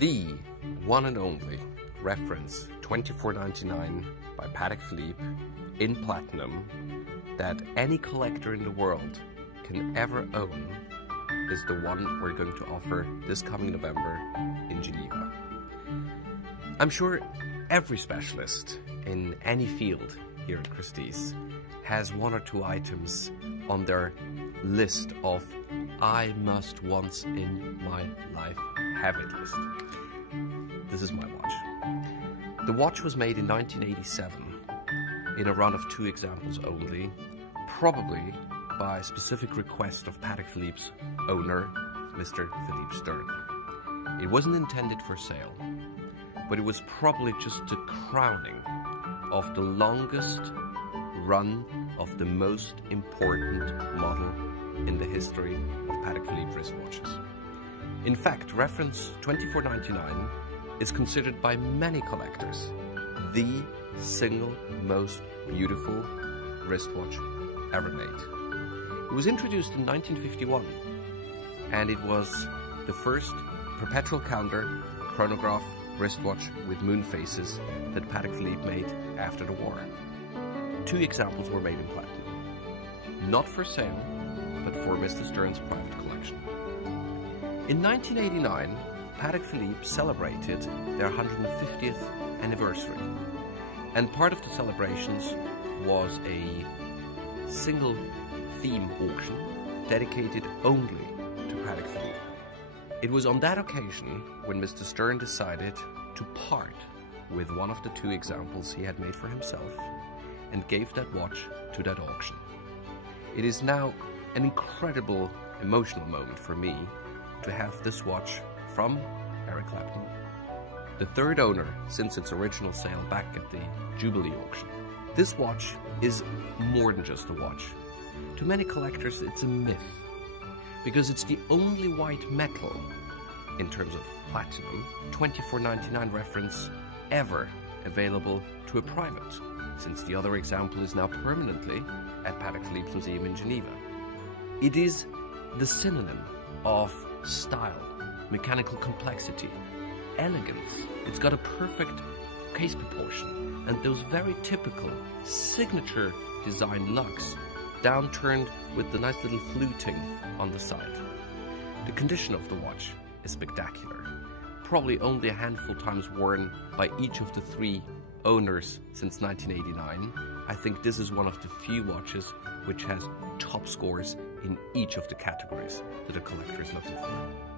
The one and only reference 2499 by Patek Philippe in platinum that any collector in the world can ever own is the one we're going to offer this coming November in Geneva. I'm sure every specialist in any field here at Christie's has one or two items on their list of I must once in my life have it list. This is my watch. The watch was made in 1987 in a run of 2 examples only, probably by specific request of Patek Philippe's owner, Mr. Philippe Stern. It wasn't intended for sale, but it was probably just the crowning of the longest run of the most important model in the history of Patek Philippe wristwatches. In fact, reference 2499 is considered by many collectors the single most beautiful wristwatch ever made. It was introduced in 1951, and it was the first perpetual calendar chronograph wristwatch with moon faces that Patek Philippe made after the war. 2 examples were made in platinum, not for sale, but for Mr. Stern's private collection. In 1989, Patek Philippe celebrated their 150th anniversary, and part of the celebrations was a single theme auction dedicated only to Patek Philippe. It was on that occasion when Mr. Stern decided to part with one of the 2 examples he had made for himself and gave that watch to that auction. It is now an incredible emotional moment for me to have this watch from Eric Clapton, the 3rd owner since its original sale back at the Jubilee auction. This watch is more than just a watch. To many collectors, it's a myth, because it's the only white metal, in terms of platinum, 2499 reference ever available to a private, since the other example is now permanently at Patek Philippe's Museum in Geneva. It is the synonym of style, mechanical complexity, elegance. It's got a perfect case proportion and those very typical signature design lugs downturned with the nice little fluting on the side. The condition of the watch is spectacular, probably only a handful of times worn by each of the 3 owners since 1989. I think this is one of the few watches which has top scores in each of the categories that a collector is looking for.